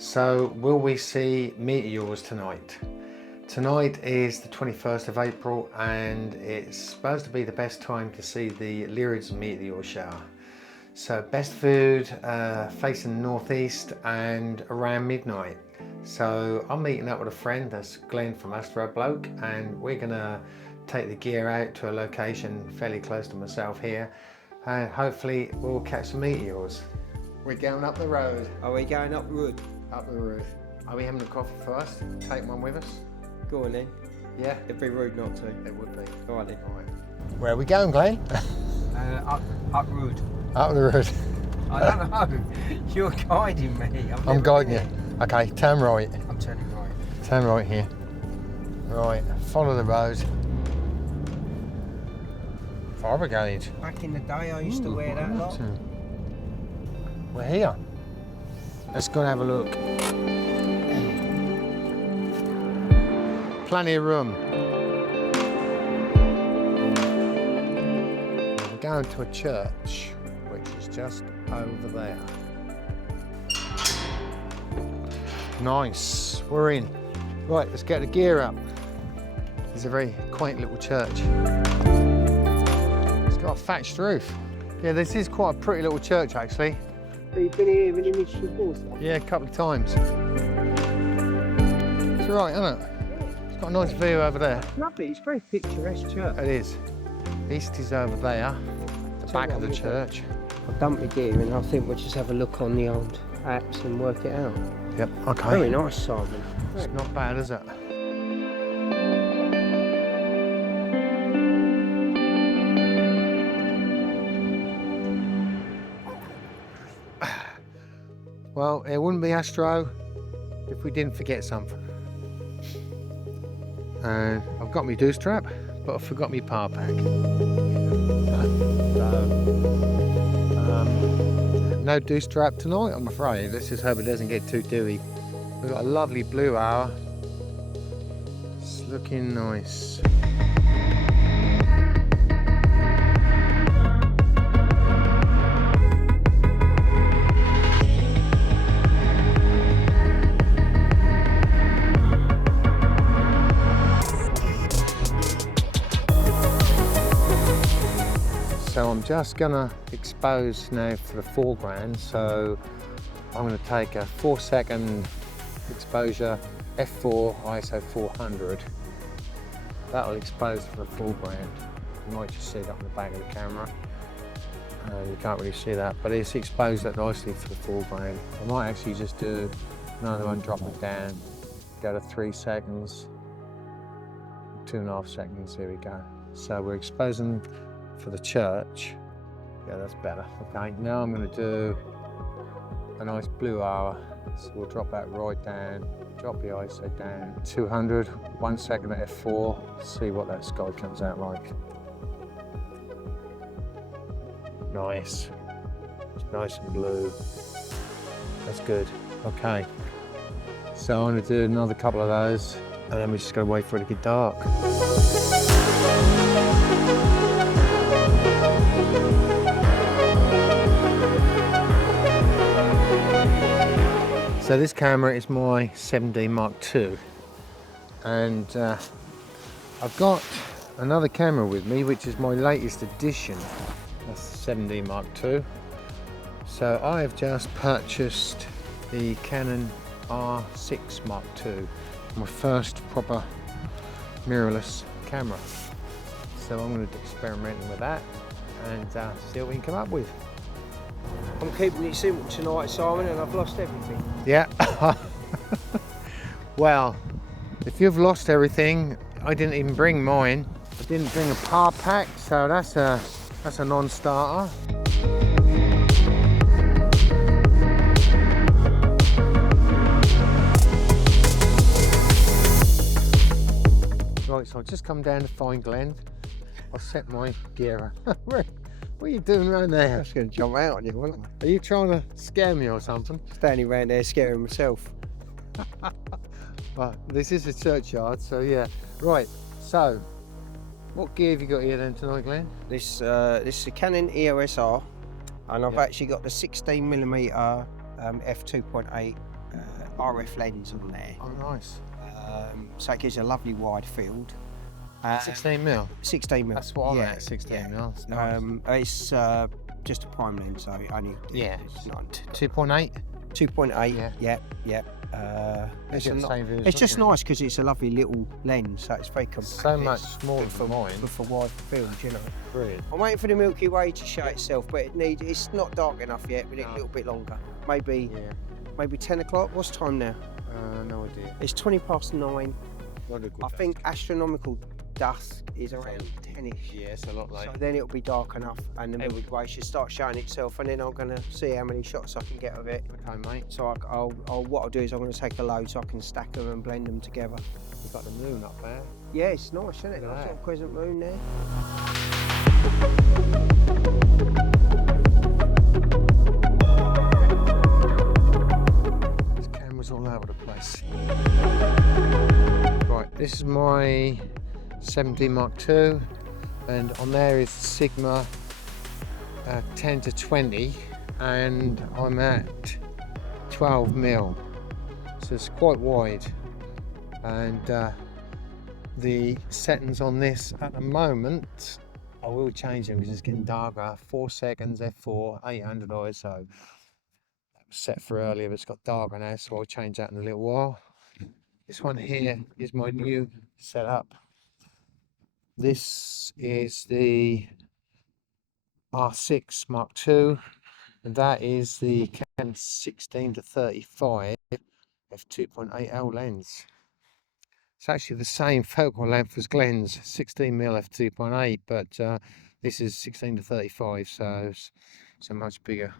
So will we see meteors tonight? Tonight is the 21st of April and it's supposed to be the best time to see the Lyrids Meteor shower. So best food facing northeast and around midnight. So I'm meeting up with a friend, that's Glenn from Astrobloke, and we're gonna take the gear out to a location fairly close to myself here and hopefully we'll catch some meteors. We're going up the road. Are we going up the road? Up the road. Are we having a coffee first? Take one with us? Go on then. Yeah? It'd be rude not to. It would be. Go on then. All right. Where are we going, Glenn? Up road. Up the road. I don't know. You're guiding me. I'm guiding you. Okay, turn right. I'm turning right. Turn right here. Right, follow the road. Fire brigade. Back in the day, I used to wear that lot. We're here. Let's go and have a look. Plenty of room. We're going to a church, which is just over there. Nice, we're in. Right, let's get the gear up. It's a very quaint little church. It's got a thatched roof. Yeah, this is quite a pretty little church actually. So you've been here with image before, sir? Yeah, a couple of times. It's all right, isn't it? It's got a nice view over there. Lovely, it's a very picturesque church. It is. East is over there, the back of the church. I'll dump my gear and I think we'll just have a look on the old apps and work it out. Yep, okay. Very nice, Simon. It's not bad, is it? Well, it wouldn't be Astro if we didn't forget something. And I've got my dew strap, but I forgot my power pack. No dew strap tonight, I'm afraid. Let's just hope it doesn't get too dewy. We've got a lovely blue hour. It's looking nice. So I'm just gonna expose now for the foreground. So I'm gonna take a 4-second exposure, f4 ISO 400. That'll expose for the foreground. You might just see that on the back of the camera. You can't really see that, but it's exposed that nicely for the foreground. I might actually just do another one, drop it down, go to 3 seconds, 2.5 seconds, here we go. So we're exposing for the church. Yeah, that's better. Okay, now I'm going to do a nice blue hour. So we'll drop that right down, drop the ISO down, 200, 1 second at f4, see what that sky comes out like. Nice. It's nice and blue. That's good. Okay. So I'm going to do another couple of those and then we're just going to wait for it to get dark. So this camera is my 7D Mark II and I've got another camera with me which is my latest edition. That's the 7D Mark II. So I have just purchased the Canon R6 Mark II, my first proper mirrorless camera. So I'm going to be experimenting with that and see what we can come up with. I'm keeping it simple tonight, Simon, and I've lost everything. Yeah. Well, if you've lost everything, I didn't even bring mine. I didn't bring a power pack, so that's a non-starter. Right, so I've just come down to find Glenn. I'll set my gear up. What are you doing around there? I was going to jump out on you, wasn't I? Are you trying to scare me or something? Standing around there scaring myself. Well, this is a churchyard, so yeah. Right, so what gear have you got here then tonight, Glenn? This is a Canon EOS R, and I've Yep. actually got the 16mm f2.8 RF lens on there. Oh, nice. So it gives a lovely wide field. 16 mil. 16 mil. That's what I'm at. 16 mil. It's nice. It's just a prime lens, so only. Yeah. It's not 2.8. 2.8. Yeah. Yeah. It's It's just nice because it's a lovely little lens, so it's very compact. so much smaller than mine. For wide field, you know. Brilliant. I'm waiting for the Milky Way to show itself, but it's not dark enough yet. We need a little bit longer. Maybe 10 o'clock. What's time now? No idea. It's 9:20. Not a good I think astronomical dusk is around 10ish. Yeah, it's a lot later. So then it'll be dark enough, and the Milky Way should start showing itself, and then I'm going to see how many shots I can get of it. Okay, mate. So what I'll do is I'm going to take a load so I can stack them and blend them together. We've got the moon up there. Yeah, it's nice, isn't it? Look at Nice that. little crescent moon there. There's cameras all over the place. Right, this is my 7D Mark II, and on there is Sigma 10 to 20, and I'm at 12 mil, so it's quite wide. And the settings on this at the moment, I will change them because it's getting darker. 4 seconds, f4, 800 ISO. That was set for earlier, but it's got darker now, so I'll change that in a little while. This one here is my new setup. This is the R6 Mark II, and that is the Canon 16 to 35 f2.8L lens. It's actually the same focal length as Glenn's 16mm f2.8, but this is 16 to 35, so it's a much bigger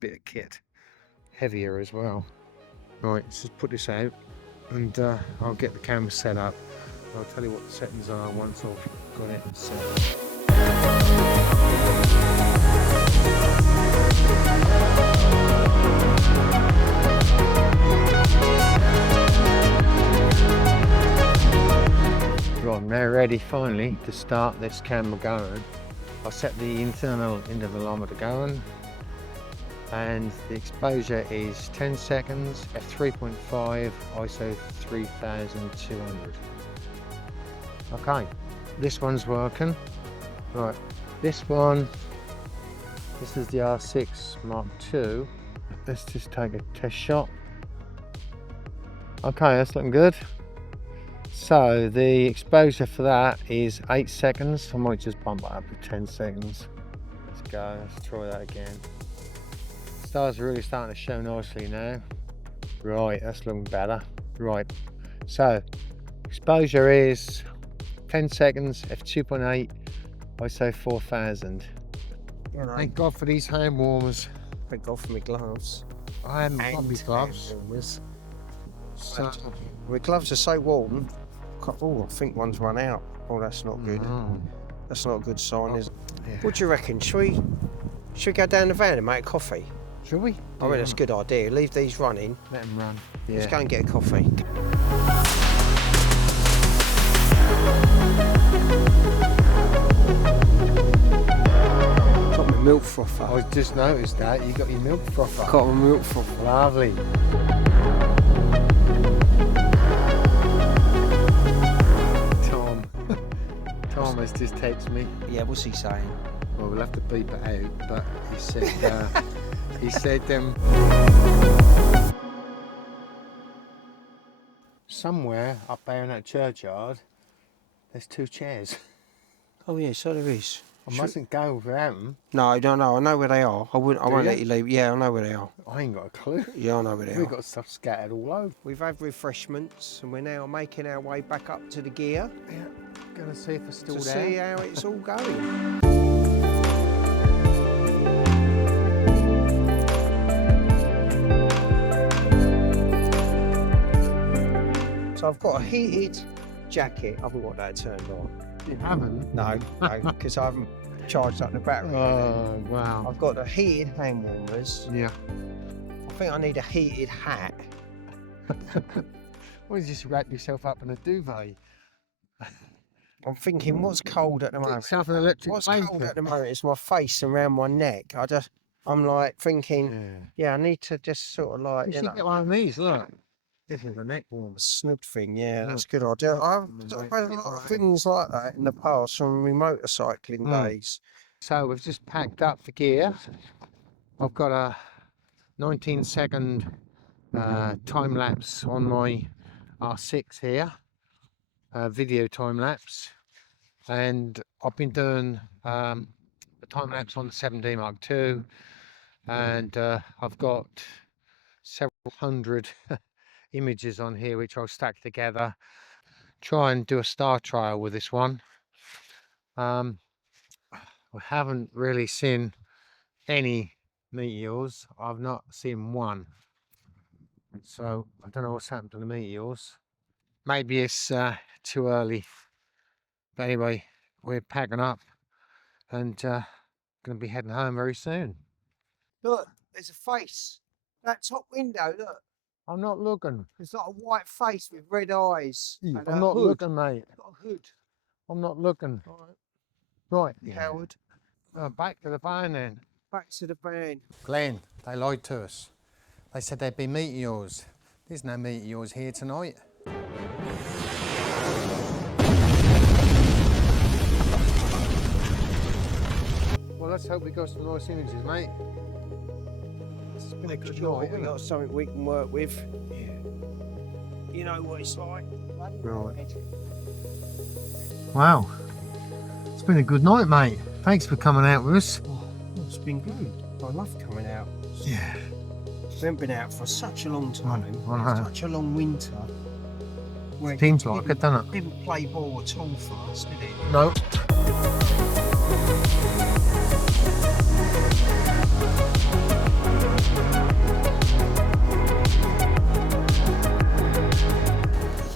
bit of kit, heavier as well. Right, let's just put this out, and I'll get the camera set up. I'll tell you what the settings are once I've got it set up. Right, I'm now ready finally to start this camera going. I'll set the internal intervalometer going, and the exposure is 10 seconds, f3.5, ISO 3200. Okay, this one's working. Right, this is the R6 Mark II. Let's just take a test shot. Okay, that's looking good. So the exposure for that is 8 seconds. I might just bump it up to 10 seconds. Let's go, let's try that again. Stars are really starting to show nicely now. Right, that's looking better. Right, so exposure is 10 seconds, f2.8, ISO 4000. You know, Thank God for these hand warmers. thank God for my gloves. I haven't got my gloves. Hand warmers. So, My gloves are so warm. Oh, I think one's run out. Oh, that's not good. That's not a good sign, is it? Yeah. What do you reckon? Should we go down the van and make a coffee? Shall we? I mean, that's a good idea. Leave these running. Let them run. Yeah. Let's go and get a coffee. Got my milk frother. I just noticed that you got your milk frother. Got my milk frother. Lovely. Tom has just texted me. Yeah, what's he saying? Well, we'll have to beep it out, but he said, somewhere up there in that churchyard, there's 2 chairs. Oh yeah, so there is. I mustn't go without them. No, I don't know. I know where they are. I won't let you leave. Yeah, I know where they are. I ain't got a clue. Yeah, I know where they We've are. got stuff scattered all over. We've had refreshments, and we're now making our way back up to the gear Yeah, gonna see if it's still to there. see how it's all going. So I've got a heated jacket. I haven't got that turned on. You haven't? No, because I haven't charged up the battery. Oh, wow. I've got the heated hand warmers. Yeah. I think I need a heated hat. Well, you just wrap yourself up in a duvet. I'm thinking, what's cold at the moment? Yourself an electric What's blanket. cold at the moment is my face and around my neck. I just I'm like thinking, yeah, I need to just sort of like, You should get one of these, look. This is a neck warmer. snood thing, yeah, that's a good idea. I've had a lot of things like that in the past from my motorcycling days. So we've just packed up for gear. I've got a 19-second time lapse on my R6 here, video time lapse, and I've been doing the time lapse on the 7D Mark II, and I've got several hundred images on here which I'll stack together, try and do a star trial with this one. We haven't really seen any meteors. I've not seen one, so I don't know what's happened to the meteors. Maybe it's too early, but anyway, we're packing up and going to be heading home very soon. Look, there's a face. That top window, look. I'm not looking. It's like a white face with red eyes. I'm not looking, mate. Got a hood. I'm not looking. Right, Howard. Back to the van then. Back to the van. Glenn, they lied to us. They said there'd be meteors. There's no meteors here tonight. Well, let's hope we got some nice images, mate. It's been a good night, We got something we can work with. Yeah. You know what it's like. Right. Wow. It's been a good night, mate. Thanks for coming out with us. Oh, it's been good. I love coming out. Yeah. We haven't been out for such a long time. I know. Such a long winter. Seems like it, doesn't it? Didn't play ball at all for us, did it? No.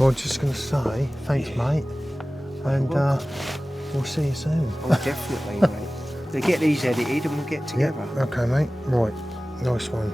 Well, I'm just going to say thanks, mate, and we'll see you soon. Oh, definitely, mate. So get these edited and we'll get together. Yeah, okay, mate. Right, nice one.